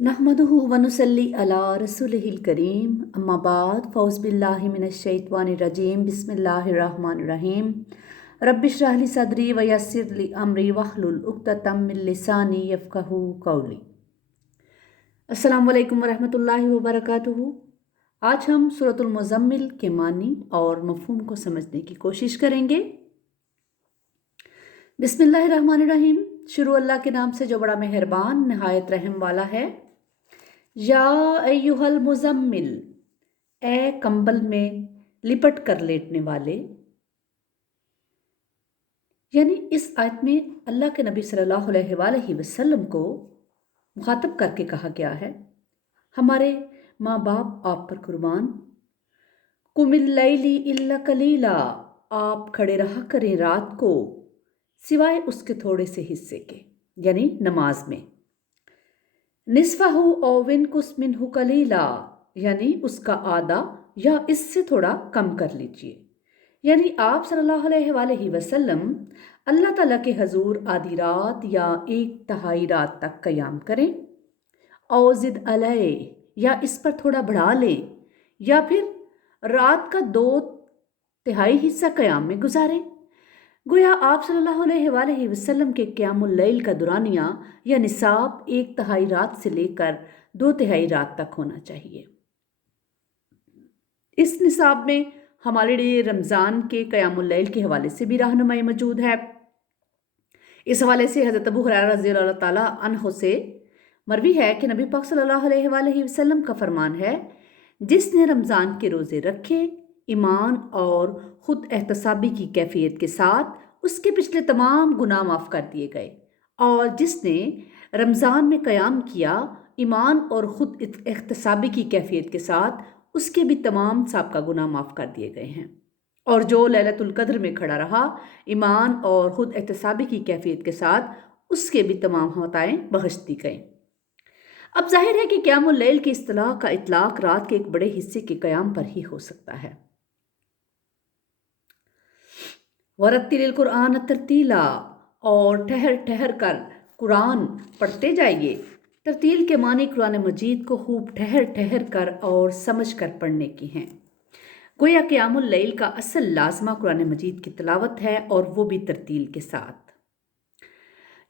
नहमदुहु व नुसल्ली अला रसूलिहिल करीम अम्मा बाद फ़ौज़ बिल्लाहि मिनश शैतानिर रजीम बिस्मिल्लाहिर रहमानिर रहीम रब्बिश रह ली सदरी व यस्सिर ली अमरी वहलुल उक़्दतम मिन लिसानी यफ़क़हू क़ौली। अस्सलामु अलैकुम व रहमतुल्लाहि व बरकातुहू। आज हम सूरतुल मुज़म्मिल के मानी और मफ़हूम को समझने की कोशिश करेंगे। बिस्मिल्लाहिर्रहमानिर्रहीम। शुरू अल्लाह के नाम से जो बड़ा मेहरबान नहायत रहम वाला है। या अय्युहल मुज़म्मिल, ए कंबल में लिपट कर लेटने वाले। यानी इस आयत में अल्लाह के नबी सल्लल्लाहु अलैहि वसल्लम को मुखातब करके कहा गया है, हमारे माँ बाप आप पर कुर्बान, कुमिल लैली इल्ला कलीला, आप खड़े रहा करें रात को सिवाय उसके थोड़े से हिस्से के, यानी नमाज में। निस्फहु औ विनकुस मिन्हु कलीला, यानी उसका आधा या इससे थोड़ा कम कर लीजिए। यानी आप सल्लल्लाहु अलैहि वसल्लम अल्लाह ताला के हजूर आधी रात या 1/3 रात तक क़याम करें। औ ज़िद अलैह, या इस पर थोड़ा बढ़ा लें, या फिर रात का 2/3 हिस्सा क़याम में गुजारें। गोया आप सल्लल्लाहु अलैहि वसल्लम के क़यामुल लैल का दुरानिया या निसाब 1/3 रात से लेकर 2/3 रात तक होना चाहिए। इस निसाब में हमारे लिए रमज़ान के क़यामुल लैल के हवाले से भी रहनुमाई मौजूद है। इस हवाले से हज़रत अबू हुरैरा रज़ियल्लाहु ताला अन्हु से मरवी है कि नबी पाक सल्लल्लाहु अलैहि वसल्लम का फरमान है, जिसने रमज़ान के रोज़े रखे ईमान और ख़ुद एहतसाबी की कैफियत के साथ उसके पिछले तमाम गुनाह माफ़ कर दिए गए, और जिसने रमज़ान में क़याम किया ईमान और ख़ुद एहतसाबी की कैफियत के साथ उसके भी तमाम साबका गुनाह माफ़ कर दिए गए हैं। और जो लैलतुल क़द्र में खड़ा रहा ईमान और ख़ुद एहतसाबी की कैफियत के साथ उसके भी तमाम खताएँ बख्श दी गईं। अब जाहिर है कि क़यामुल लैल की इस्तिलाह का इतलाक़ रात के एक बड़े हिस्से के क़याम पर ही हो सकता है। वरत्तिलिल कुरआन तरतीला, और ठहर ठहर कर कुरान पढ़ते जाइए। तरतील के मानी कुरान मजीद को खूब ठहर ठहर कर और समझ कर पढ़ने की हैं। गोया क़यामुल लैल का असल लाज़मा कुरान मजीद की तिलावत है, और वो भी तरतील के साथ।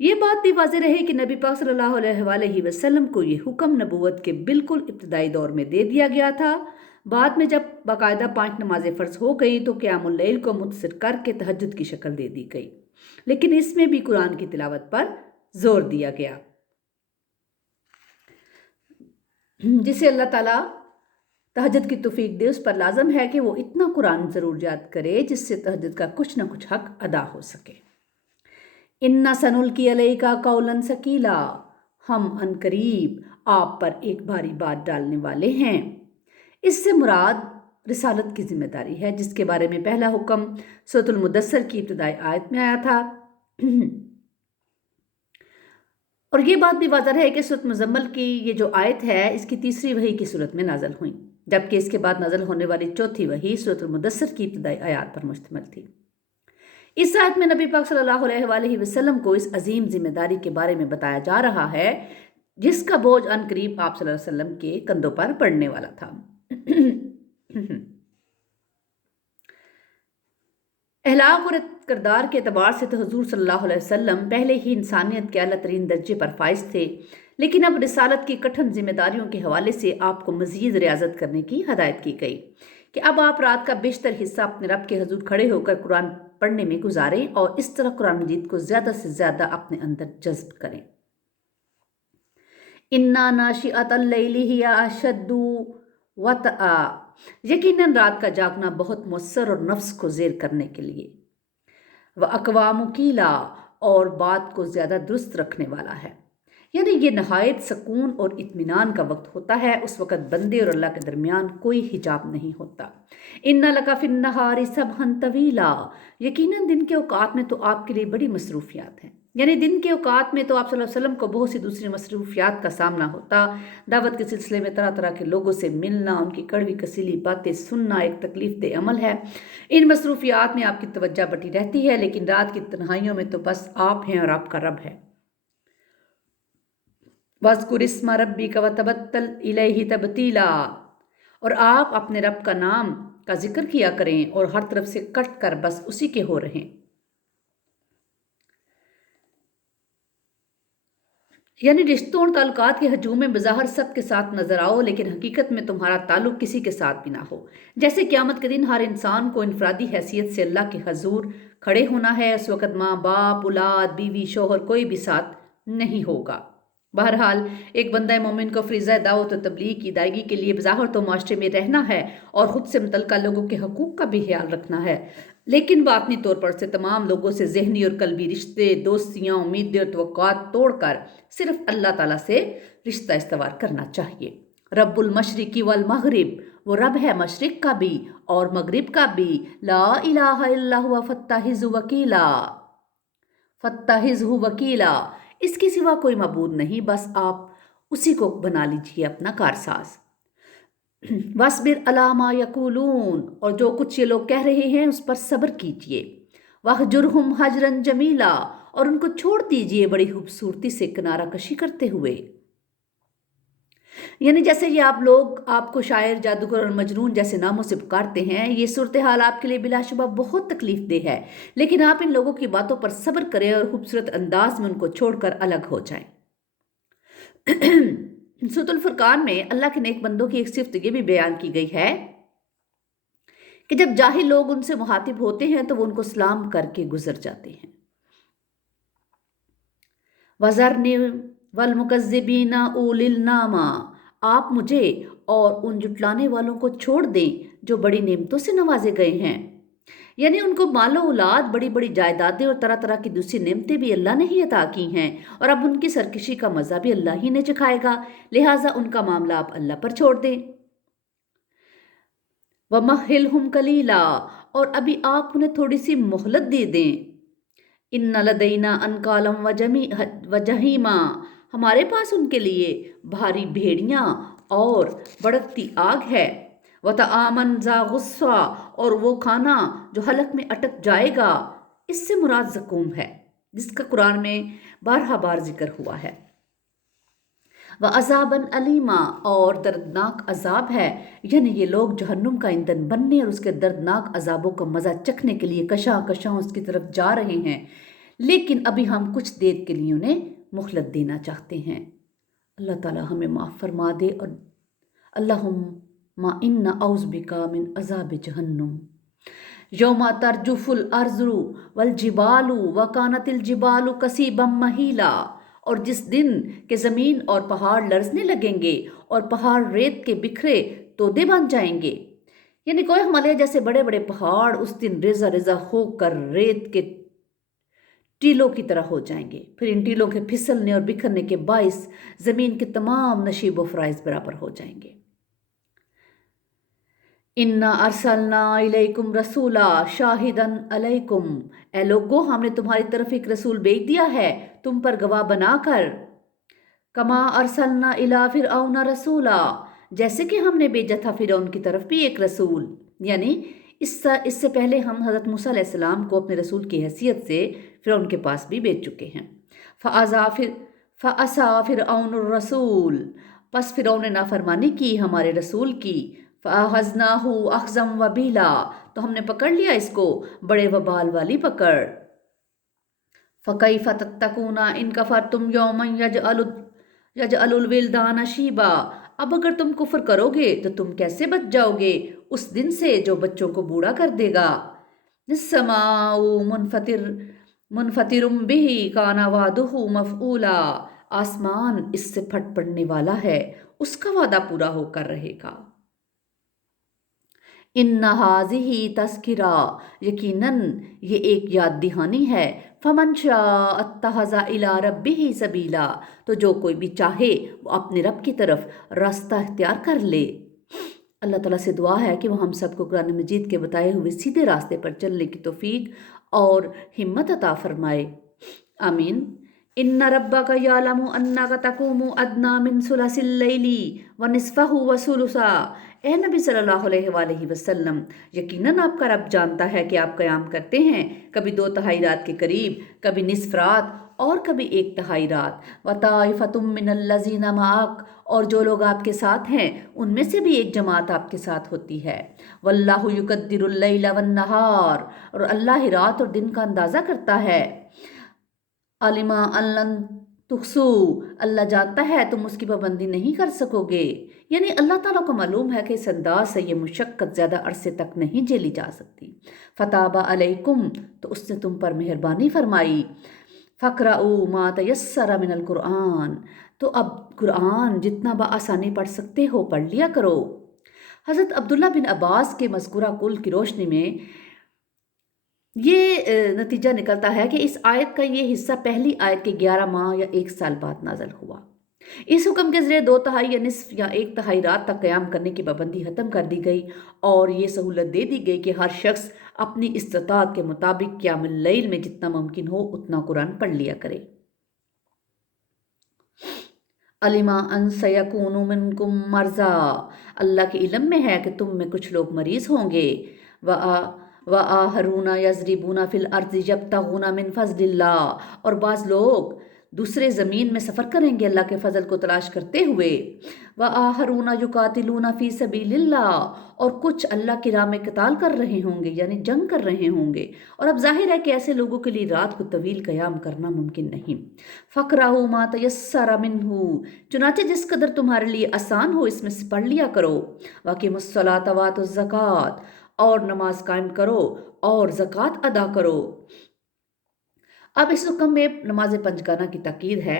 ये बात भी वाज़ेह रहे कि नबी पाक सल्लल्लाहु अलैहि वसल्लम को ये हुक्म नबूवत के बिल्कुल इब्तिदाई दौर में दे दिया गया था। बाद में जब बाकायदा 5 नमाज़ें फ़र्ज हो गई तो क़यामुल लैल को मुख्तसर करके तहज्जुद की शक्ल दे दी गई, लेकिन इसमें भी कुरान की तिलावत पर जोर दिया गया, जिसे अल्लाह ताला तहज्जुद की तौफीक दे। उस पर लाजम है कि वो इतना कुरान ज़रूर याद करे जिससे तहज्जुद का कुछ न कुछ हक अदा हो सके। इन्ना सनुल्की अलैका कौलन सकीला, हम अनकरीब आप पर एक भारी बात डालने वाले हैं। इससे मुराद रिसालत की जिम्मेदारी है, जिसके बारे में पहला हुक्म सूरतुल मुदस्सर की इब्तिदाई आयत में आया था। और ये बात भी वाज़ह है कि सूरत मुज़म्मिल की ये जो आयत है इसकी तीसरी वही की सूरत में नाज़िल हुई, जबकि इसके बाद नाज़िल होने वाली चौथी वही सूरतुल मुदस्सर की इब्तिदाई आयत पर मुश्तमिल थी। इस आयत में नबी पाक सल्लल्लाहु अलैहि वसल्लम को इस अजीम जिम्मेदारी के बारे में बताया जा रहा है, जिसका बोझ अनकरीब आप सल्लल्लाहु अलैहि वसल्लम के कंधों पर पड़ने वाला था। अहलाक और किरदार के अतबार से तो हुजूर सल्लल्लाहु अलैहि वसल्लम पहले ही इंसानियत के आला तरीन दर्जे पर फाइज थे, लेकिन अब रिसालत की कठिन जिम्मेदारियों के हवाले से आपको मज़ीद रियाजत करने की हदायत की गई कि अब आप रात का बेशतर हिस्सा अपने रब के हजूर खड़े होकर कुरान पढ़ने में गुजारें, और इस तरह कुरान मजीद को ज़्यादा से ज़्यादा अपने अंदर जज्ब करें। इन्ना नाशिअतल लैली हिया अशद्दु वतआ, यकीनन रात का जागना बहुत मुयस्सर और नफ्स को ज़ेर करने के लिए। व अक़वामु कीला, और बात को ज़्यादा दुरुस्त रखने वाला है, यानी ये नहायत सकून और इत्मीनान का वक्त होता है। उस वक़्त बंदे और अल्लाह के दरमियान कोई हिजाब नहीं होता। इन्ना लका फिन नहारी सबहन तवीला, यकीनन दिन के औकात में तो आपके लिए बड़ी मसरूफियात हैं, यानी दिन के औकात में तो आप सल्लल्लाहु अलैहि वसल्लम को बहुत सी दूसरी मसरूफियात का सामना होता। दावत के सिलसिले में तरह तरह के लोगों से मिलना, उनकी कड़वी कसीली बातें सुनना एक तकलीफ दे अमल है। इन मसरूफियात में आपकी तवज्जो बटी रहती है, लेकिन रात की तन्हाइयों में तो बस आप हैं और आपका रब है। वज़्कुर इस्म रब्बिक वतबत्तल इलैहि तबतीला, और आप अपने रब का नाम का जिक्र किया करें और हर तरफ से कट कर बस उसी के हो रहें। यानी रिश्तों और ताल्लुकात के हजूम में बज़ाहिर सब के साथ नजर आओ, लेकिन हकीकत में तुम्हारा ताल्लुक किसी के साथ भी ना हो। जैसे क़यामत के दिन हर इंसान को इनफरादी हैसियत से अल्लाह के हजूर खड़े होना है, उस वक़्त माँ बाप औलाद बीवी शोहर कोई भी साथ नहीं होगा। बहरहाल एक बंदा मोमिन को फ़रीज़ा दावत और तबलीग की अदायगी के लिए बज़ाहिर तो माशरे में रहना है और ख़ुद से मुतल्लिक़ा लोगों के हकूक़ का भी ख्याल रखना है, लेकिन बातनी तौर पर से तमाम लोगों से ज़हनी और कल्बी रिश्ते, दोस्तियाँ, उम्मीदें और तवक्कुआत तोड़ कर सिर्फ अल्लाह ताला से रिश्ता इस्तवार करना चाहिए। रब्बुल मशरिक़ी वल मग़रिब, वो रब है मशरिक़ का भी और मग़रिब का भी। ला इलाहा इल्ला हुवा फ़त्ताहिज़ु वकीला, फ़त्ताहिज़हु वकीला, इसके सिवा कोई मबूद नहीं, बस आप उसी को बना लीजिए अपना कारसाज। वस्बिर अला मा यकूलून, और जो कुछ ये लोग कह रहे हैं उस पर सब्र कीजिए। वहजुरहुम हजरन जमीला, और उनको छोड़ दीजिए बड़ी खूबसूरती से किनारा कशी करते हुए। यानी जैसे ये आप लोग आपको शायर, जादूगर और मजनून जैसे नामों से पुकारते हैं, ये सूरत हाल आपके लिए बिलाशुबा बहुत तकलीफ देह है, लेकिन आप इन लोगों की बातों पर सब्र करें और खूबसूरत अंदाज में उनको छोड़कर अलग हो जाएं। सूरतुल फुरकान में अल्लाह के नेक बंदों की एक सिफ्त ये भी बयान की गई है कि जब जाहिल लोग उनसे मुहातिब होते हैं तो वो उनको सलाम करके गुजर जाते हैं। वज़रनी वल मुकज़्ज़िबीना उलिल नामा, आप मुझे और उन जुटलाने वालों को छोड़ दें जो बड़ी नेमतों से नवाजे गए हैं। यानी उनको मालो औलाद, बड़ी बड़ी जायदादें और तरह तरह की दूसरी नेमतें भी अल्लाह ने ही अता की हैं, और अब उनकी सरकशी का मज़ा भी अल्लाह ही ने चखाएगा, लिहाजा उनका मामला आप अल्लाह पर छोड़ दें। वमहिलहुम कलीला, और अभी आप उन्हें थोड़ी सी मोहलत दे दें। इन्ना लदैना अनकालम व जहीमा, हमारे पास उनके लिए भारी भेड़ियाँ और भड़कती आग है। वतआमन जा गुस्सा, और वो खाना जो हलक में अटक जाएगा, इससे मुराद ज़कूम है जिसका कुरान में 12 बार जिक्र हुआ है। व अज़ाबन अलीमा, और दर्दनाक अजाब है, यानी ये लोग जहन्नुम का ईंधन बनने और उसके दर्दनाक अजाबों का मज़ा चखने के लिए कशां कशां उसकी तरफ जा रहे हैं, लेकिन अभी हम कुछ देर के लिए उन्हें मोहलत देना चाहते हैं। अल्लाह ताला हमें माफ़ फरमा दे। और अल्लाहुम्मा इन्ना औज़ु बिका मिन अज़ाब जहन्नुम यौमा तरजुफुल अर्ज़ु वल जिबालु व कानतिल जिबालु कसीबम महीला, और जिस दिन के ज़मीन और पहाड़ लरजने लगेंगे और पहाड़ रेत के बिखरे तोदे बन जाएंगे। यानी कोई हिमालय जैसे बड़े बड़े पहाड़ उस दिन रेजा रेजा होकर रेत के टीलों की तरह हो जाएंगे। फिर इन टीलों के फिसलने और बिखरने के बाइस ज़मीन के तमाम नशीब व फ़राइज़ बराबर हो जाएंगे। इन्ना अरसलना इलैकुम रसूला शाहिदन अलैकुम, ए लोगो हमने तुम्हारी तरफ एक रसूल भेज दिया है तुम पर गवाह बनाकर। कमा अरसलना इला फिरऔन रसूला, जैसे कि हमने भेजा था फिरौन की तरफ भी एक रसूल। यानी इससे पहले हम हज़रत मूसा अलैहिस्सलाम को अपने रसूल की हैसियत से फिरौन के पास भी भेज चुके हैं। फ़असा फिरऔन रसूल, बस फिरौन ने नाफरमानी की हमारे रसूल की। फ़अख़ज़नाहु अख़ज़म वबीला, तो हमने पकड़ लिया इसको बड़े वबाल वाली पकड़। फ़कैफ़ तत्तकूना इन कफ़रतुम यौमन यजअलुल विल्दान शीबा, अब अगर तुम कुफ्र करोगे तो तुम कैसे बच जाओगे उस दिन से जो बच्चों को बूढ़ा कर देगा। निस्समाउ मुनफतिरुम बिही काना वादुहु मफ़ऊला, आसमान इससे फट पड़ने वाला है, उसका वादा पूरा होकर रहेगा। इन्ना हाज़िही तज़किरा, यकीनन ये एक याद दहानी है। फ़मन शाअ अत्तख़ज़ इला रब्बिही सबीला, तो जो कोई भी चाहे वो अपने रब की तरफ रास्ता इख्तियार कर ले। अल्लाह ताला से दुआ है कि वो हम सबको कुरान मजीद के बताए हुए सीधे रास्ते पर चलने की तौफीक और हिम्मत अता फरमाए। आमीन। ان ربک یعلم انک تقوم ادنی من ثلث اللیل ونصفہ وثلثا۔ اے نبی صلی اللہ علیہ وآلہ وسلم، یقیناً آپ کا رب جانتا ہے کہ آپ قیام کرتے ہیں کبھی 2/3 رات کے قریب، کبھی نصف رات اور کبھی 1/3 رات۔ وطائفۃ من الذین معک، اور جو لوگ آپ کے ساتھ ہیں ان میں سے بھی ایک جماعت آپ کے ساتھ ہوتی ہے۔ واللہ یقدر اللیل والنہار، اور اللہ رات اور دن کا اندازہ کرتا ہے۔ علما ان لن تحصو، اللہ جانتا ہے تم اس کی پابندی نہیں کر سکو گے، یعنی اللہ تعالیٰ کو معلوم ہے کہ اس انداز سے یہ مشقت زیادہ عرصے تک نہیں جھیلی جا سکتی۔ فتاب علیکم، تو اس نے تم پر مہربانی فرمائی۔ فقرؤوا ما تیسر من القرآن، تو اب قرآن جتنا بآسانی پڑھ سکتے ہو پڑھ لیا کرو۔ حضرت عبداللہ بن عباس کے مذکورہ قول کی روشنی میں یہ نتیجہ نکلتا ہے کہ اس آیت کا یہ حصہ پہلی آیت کے 11 ماہ یا 1 سال بعد نازل ہوا۔ اس حکم کے ذریعے 2/3 یا نصف یا 1/3 رات تک قیام کرنے کی پابندی ختم کر دی گئی، اور یہ سہولت دے دی گئی کہ ہر شخص اپنی استطاعت کے مطابق قیام اللیل میں جتنا ممکن ہو اتنا قرآن پڑھ لیا کرے۔ علما ان سیکون منکم مرضی، اللہ کے علم میں ہے کہ تم میں کچھ لوگ مریض ہوں گے۔ وآخرون یضربون فی الارض یبتغون من فضل اللہ، اور بعض لوگ دوسرے زمین میں سفر کریں گے اللہ کے فضل کو تلاش کرتے ہوئے۔ وآخرون یقاتلون فی سبیل اللہ، اور کچھ اللہ کی راہ میں قتال کر رہے ہوں گے یعنی جنگ کر رہے ہوں گے، اور اب ظاہر ہے کہ ایسے لوگوں کے لیے رات کو طویل قیام کرنا ممکن نہیں۔ فقرؤوا ما تیسر منہ، چنانچہ جس قدر تمہارے لیے آسان ہو اس میں سے پڑھ لیا کرو۔ واقیموا الصلاۃ وآتوا الزکوٰۃ، اور نماز قائم کرو اور زکوٰۃ ادا کرو۔ اب اس حکم میں نماز پنجگانہ کی تاکید ہے،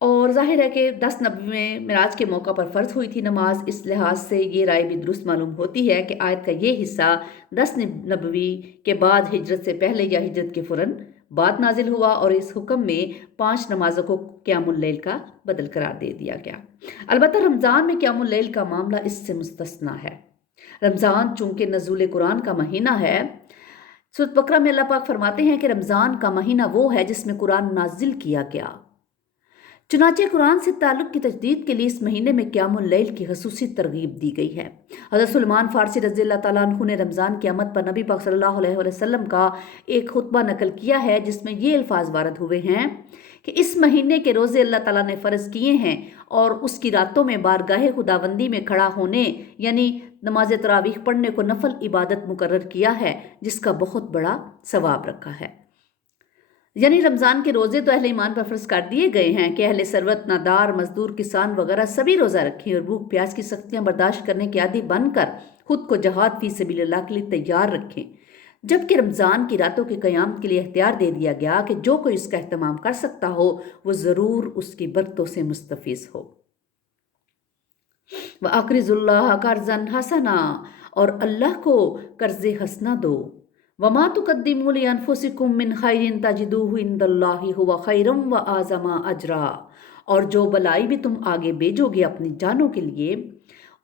اور ظاہر ہے کہ 10 نبوی میں معراج کے موقع پر فرض ہوئی تھی نماز، اس لحاظ سے یہ رائے بھی درست معلوم ہوتی ہے کہ آیت کا یہ حصہ 10 نبوی کے بعد ہجرت سے پہلے یا ہجرت کے فوراً بعد نازل ہوا، اور اس حکم میں 5 نمازوں کو قیام اللیل کا بدل قرار دے دیا گیا۔ البتہ رمضان میں قیام اللیل کا معاملہ اس سے مستثنیٰ ہے۔ رمضان چونکہ نزول قرآن کا مہینہ ہے، سورۃ بقرہ میں اللہ پاک فرماتے ہیں کہ رمضان کا مہینہ وہ ہے جس میں قرآن نازل کیا گیا۔ چنانچہ قرآن سے تعلق کی تجدید کے لیے اس مہینے میں قیام اللیل کی خصوصی ترغیب دی گئی ہے۔ حضرت سلمان فارسی رضی اللہ تعالیٰ عنہ نے رمضان کی آمد پر نبی پاک صلی اللہ علیہ وسلم کا ایک خطبہ نقل کیا ہے جس میں یہ الفاظ وارد ہوئے ہیں کہ اس مہینے کے روزے اللہ تعالیٰ نے فرض کیے ہیں، اور اس کی راتوں میں بارگاہ خداوندی میں کھڑا ہونے یعنی نماز تراویح پڑھنے کو نفل عبادت مقرر کیا ہے جس کا بہت بڑا ثواب رکھا ہے۔ یعنی رمضان کے روزے تو اہل ایمان پر فرض کر دیے گئے ہیں کہ اہل ثروت، نادار، مزدور، کسان وغیرہ سبھی روزہ رکھیں اور بھوک پیاس کی سختیاں برداشت کرنے کے عادی بن کر خود کو جہاد فی سبیل اللہ کے لیے تیار رکھیں، جبکہ رمضان کی راتوں کے قیام کے لیے اختیار دے دیا گیا کہ جو کوئی اس کا اہتمام کر سکتا ہو وہ ضرور اس کی برکتوں سے مستفیض ہو۔ وَأَقْرِضُوا اللَّهَ قَرْضًا حَسَنًا، اور اللہ کو قرض حسنہ دو۔ وَمَا تُقَدِّمُوا لِأَنفُسِكُم مِّنْ خَيْرٍ تَجِدُوهُ عِندَ اللَّهِ هُوَ خَيْرًا وَأَعْظَمَ أَجْرًا، اور جو بلائی بھی تم آگے بھیجو گے اپنی جانوں کے لیے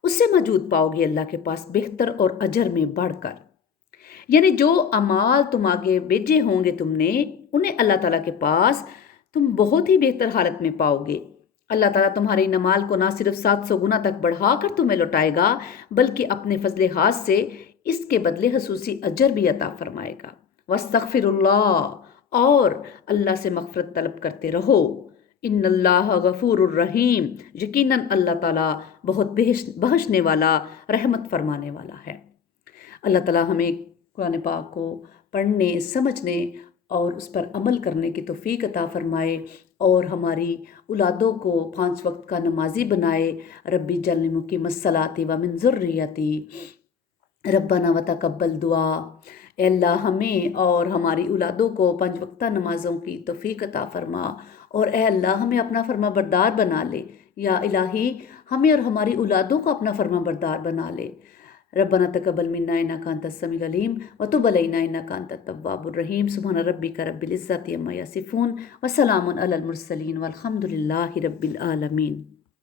اس سے موجود پاؤ گے اللہ کے پاس بہتر اور اجر میں بڑھ کر۔ یعنی جو اعمال تم آگے بھیجے ہوں گے تم نے، انہیں اللہ تعالیٰ کے پاس تم بہت ہی بہتر حالت میں پاؤ گے۔ اللہ تعالیٰ تمہارے ان اعمال کو نہ صرف 700 گنا تک بڑھا کر تمہیں لوٹائے گا بلکہ اپنے فضل خاص سے اس کے بدلے خصوصی اجر بھی عطا فرمائے گا۔ واستغفر اللہ، اور اللہ سے مغفرت طلب کرتے رہو۔ ان اللہ غفور الرحیم، یقیناً اللہ تعالیٰ بہت بخشنے والا، رحمت فرمانے والا ہے۔ اللہ تعالیٰ ہمیں قرآن پاک کو پڑھنے، سمجھنے اور اس پر عمل کرنے کی توفیق عطا فرمائے، اور ہماری اولادوں کو 5 وقت کا نمازی بنائے۔ ربی جعلنی مقیم الصلاۃ ومن ذریتی، ربنا وتقبل دعا۔ اے اللہ ہمیں اور ہماری اولادوں کو 5 وقتہ نمازوں کی توفیق عطا فرما، اور اے اللہ ہمیں اپنا فرما بردار بنا لے۔ یا الہی ہمیں اور ہماری اولادوں کو اپنا فرما بردار بنا لے۔ ربنا تقبل منا انک انت السمیع العلیم وتب علینا انک انت التواب الرحیم۔ سبحان ربک رب العزۃ عما یصفون وسلام علی المرسلین والحمد للہ رب العالمین۔